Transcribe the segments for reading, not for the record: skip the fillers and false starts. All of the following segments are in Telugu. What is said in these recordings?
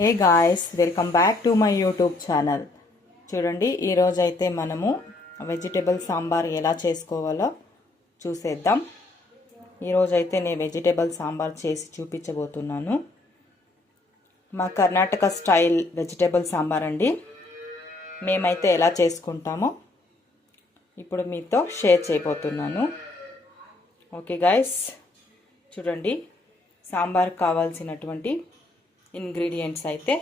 Hey guys, welcome back to my YouTube channel. చూడండి, ఈరోజు అయితే మనము వెజిటేబుల్ సాంబార్ ఎలా చేసుకోవాలో చూసేద్దాం. ఈరోజు అయితే నేను వెజిటేబుల్ సాంబార్ చేసి చూపించబోతున్నాను. మా కర్ణాటక స్టైల్ వెజిటేబుల్ సాంబార్ అండి. మేమైతే ఎలా చేసుకుంటామో ఇప్పుడు మీతో షేర్ చేయబోతున్నాను. ఓకే గాయస్, చూడండి, సాంబార్ కావాల్సినటువంటి ఇంగ్రీడియంట్స్ అయితే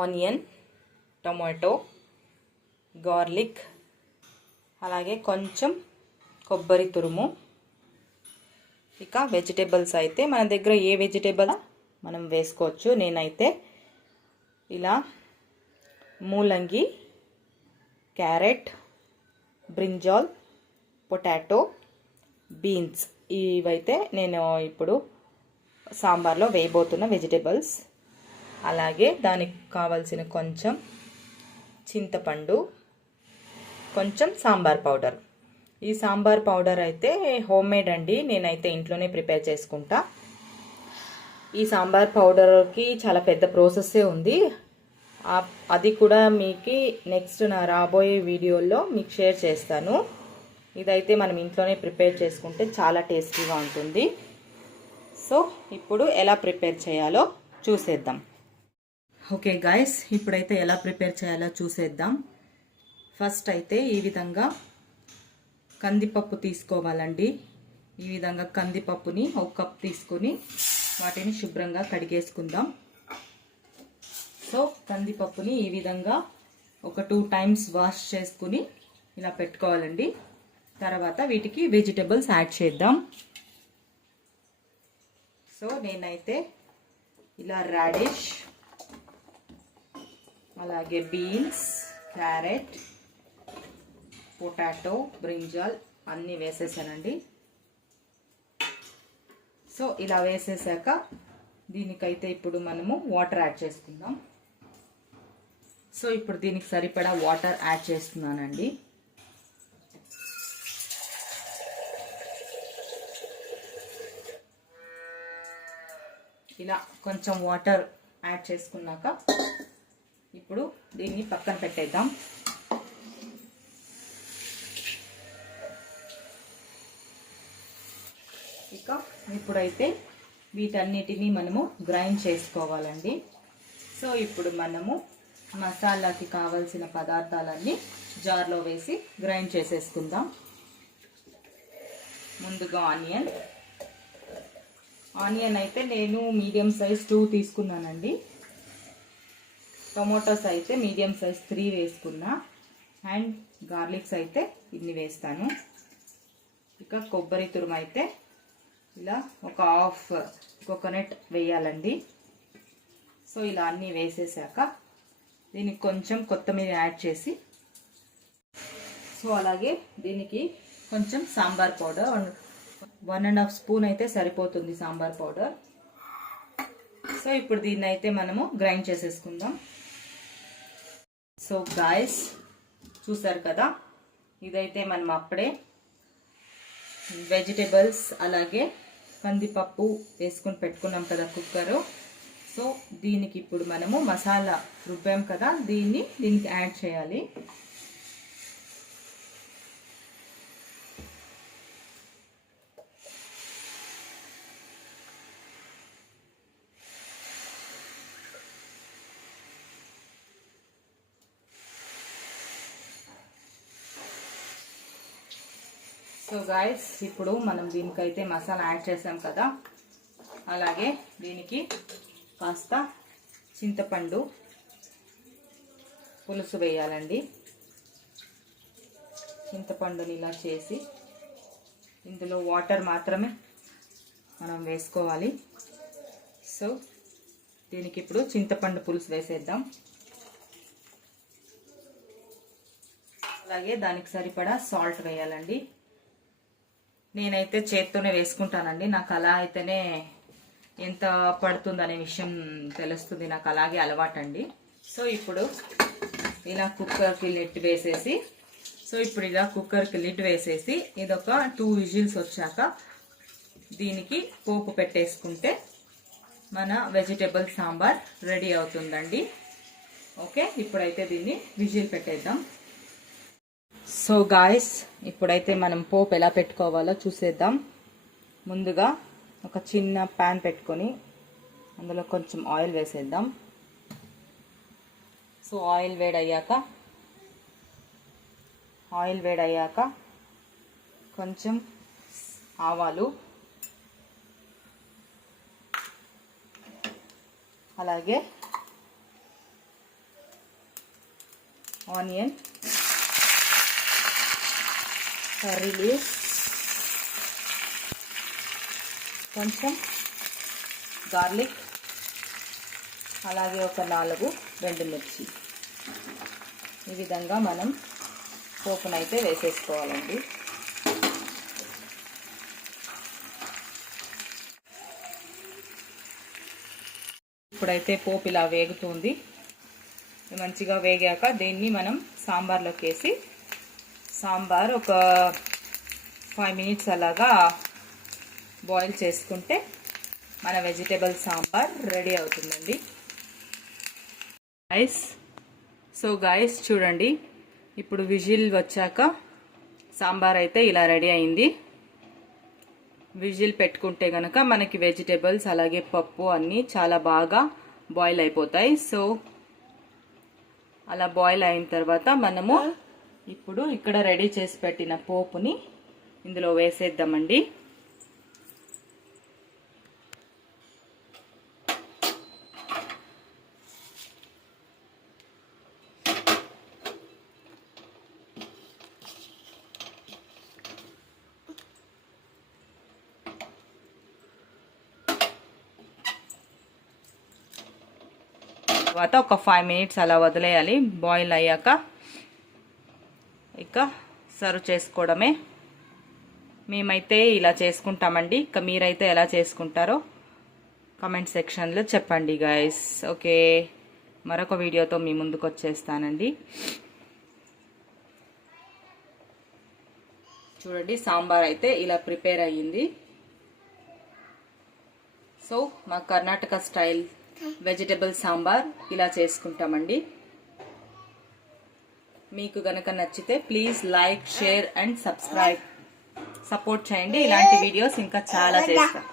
ఆనియన్, టొమాటో, గార్లిక్, అలాగే కొంచెం కొబ్బరి తురుము. ఇక వెజిటేబుల్స్ అయితే మన దగ్గర ఏ వెజిటేబుల్ మనం వేసుకోవచ్చు. నేనైతే ఇలా మూలంగి, క్యారెట్, బ్రింజాల్, పొటాటో, బీన్స్ ఇవైతే నేను ఇప్పుడు సాంబార్లో వేయబోతున్న వెజిటేబుల్స్. అలాగే దానికి కావాల్సిన కొంచెం చింతపండు, కొంచెం సాంబార్ పౌడర్. ఈ సాంబార్ పౌడర్ అయితే హోమ్ మేడ్ అండి, నేనైతే ఇంట్లోనే ప్రిపేర్ చేసుకుంటా. ఈ సాంబార్ పౌడర్కి చాలా పెద్ద ప్రాసెస్సే ఉంది. అది కూడా మీకు నెక్స్ట్ నా రాబోయే వీడియోలో మీకు షేర్ చేస్తాను. ఇదైతే మనం ఇంట్లోనే ప్రిపేర్ చేసుకుంటే చాలా టేస్టీగా ఉంటుంది. సో ఇప్పుడు ఎలా ప్రిపేర్ చేయాలో చూసేద్దాం. ఓకే గాయస్, ఇప్పుడైతే ఎలా ప్రిపేర్ చేయాలో చూసేద్దాం. ఫస్ట్ అయితే ఈ విధంగా కందిపప్పు తీసుకోవాలండి. ఈ విధంగా కందిపప్పుని ఒక కప్ తీసుకొని వాటిని శుభ్రంగా కడిగేసుకుందాం. సో కందిపప్పుని ఈ విధంగా ఒక 2 times వాష్ చేసుకుని ఇలా పెట్టుకోవాలండి. తర్వాత వీటికి వెజిటేబుల్స్ యాడ్ చేద్దాం. సో నేనైతే ఇలా రాడిష్, అలాగే బీన్స్, క్యారెట్, పొటాటో, బ్రింజాల్ అన్నీ వేసేసానండి. సో ఇలా వేసేసాక దీనికైతే ఇప్పుడు మనము వాటర్ యాడ్ చేసుకుందాం. సో ఇప్పుడు దీనికి సరిపడా వాటర్ యాడ్ చేస్తున్నానండి. ఇలా కొంచెం వాటర్ యాడ్ చేసుకున్నాక ఇప్పుడు దీన్ని పక్కన పెట్టేద్దాం. ఇక ఇప్పుడైతే వీటన్నిటినీ మనము గ్రైండ్ చేసుకోవాలండి. సో ఇప్పుడు మనము మసాలాకి కావలసిన పదార్థాలన్నీ జార్లో వేసి గ్రైండ్ చేసేసుకుందాం. ముందుగా ఆనియన్ అయితే నేను మీడియం సైజ్ 2 తీసుకున్నానండి. టొమాటోస్ అయితే మీడియం సైజ్ 3 వేసుకున్నా. అండ్ గార్లిక్స్ అయితే ఇన్ని వేస్తాను. ఇక కొబ్బరి తురుము అయితే ఇలా ఒక హాఫ్ కోకోనట్ వేయాలండి. సో ఇలా అన్నీ వేసేసాక దీనికి కొంచెం కొత్తిమీర యాడ్ చేసి, సో అలాగే దీనికి కొంచెం సాంబార్ పౌడర్ 1.5 స్పూన్ అయితే సరిపోతుంది సాంబార్ పౌడర్. సో ఇప్పుడు దీన్ని అయితే మనము గ్రైండ్ చేసేసుకుందాం. సో గాయస్, చూసారు కదా, ఇదైతే మనం అప్పుడే వెజిటేబుల్స్ అలాగే కందిపప్పు వేసుకొని పెట్టుకున్నాం కదా కుక్కరు. సో దీనికి ఇప్పుడు మనము మసాలా రుబ్బాం కదా, దీనికి యాడ్ చేయాలి. సో గాయస్, ఇప్పుడు మనం దీనికైతే మసాలా యాడ్ చేసాం కదా, అలాగే దీనికి కాస్త చింతపండు పులుసు వేయాలండి. చింతపండుని ఇలా చేసి ఇందులో వాటర్ మాత్రమే మనం వేసుకోవాలి. సో దీనికి ఇప్పుడు చింతపండు పులుసు వేసేద్దాం. అలాగే దానికి సరిపడా సాల్ట్ వేయాలండి. నేనైతే చేత్తోనే వేసుకుంటానండి, నాకు అలా అయితేనే ఎంత పడుతుందనే విషయం తెలుస్తుంది, నాకు అలాగే అలవాటండి. సో ఇప్పుడు ఇలా కుక్కర్కి లిడ్ వేసేసి ఇదొక 2 విజిల్స్ వచ్చాక దీనికి పోపు పెట్టేసుకుంటే మన వెజిటేబుల్ సాంబార్ రెడీ అవుతుందండి. ఓకే, ఇప్పుడైతే దీన్ని విజిల్ పెట్టేద్దాం. సో గాయస్, ఇప్పుడైతే మనం పోపు ఎలా పెట్టుకోవాలో చూసేద్దాం. ముందుగా ఒక చిన్న ప్యాన్ పెట్టుకొని అందులో కొంచెం ఆయిల్ వేసేద్దాం. సో ఆయిల్ వేడయ్యాక కొంచెం ఆవాలు, అలాగే ఆనియన్, కర్రీ లీవ్స్, కొంచెం గార్లిక్, అలాగే ఒక 4 ఎండుమిర్చి. ఈ విధంగా మనం పోపునైతే వేసేసుకోవాలండి. ఇప్పుడైతే పోపు ఇలా వేగుతుంది. మంచిగా వేగాక దీన్ని మనం సాంబార్లోకి వేసి సాంబార్ ఒక 5 మినిట్స్ అలాగా బాయిల్ చేసుకుంటే మన వెజిటేబుల్ సాంబార్ రెడీ అవుతుందండి. గాయస్ చూడండి, ఇప్పుడు విజిల్ వచ్చాక సాంబార్ అయితే ఇలా రెడీ అయింది. విజిల్ పెట్టుకుంటే కనుక మనకి వెజిటేబుల్స్ అలాగే పప్పు అన్నీ చాలా బాగా బాయిల్ అయిపోతాయి. సో అలా బాయిల్ అయిన తర్వాత మనము ఇప్పుడు ఇక్కడ రెడీ చేసి పెట్టిన పోపుని ఇందులో వేసేద్దామండి. తర్వాత ఒక 5 మినిట్స్ అలా వదిలేయాలి. బాయిల్ అయ్యాక ఇక సర్వ్ చేసుకోవడమే. మేమైతే ఇలా చేసుకుంటామండి. ఇక మీరైతే ఎలా చేసుకుంటారో కామెంట్ సెక్షన్లో చెప్పండి గాయస్. ఓకే, మరొక వీడియోతో మీ ముందుకు వచ్చేస్తానండి. చూడండి, సాంబార్ అయితే ఇలా ప్రిపేర్ అయ్యింది. సో మా కర్ణాటక స్టైల్ వెజిటేబుల్ సాంబార్ ఇలా చేసుకుంటామండి. మీకు గనక నచ్చితే please like, share and subscribe. Support చేయండి. ఇలాంటి వీడియోస్ ఇంకా చాలా చేస్తాం.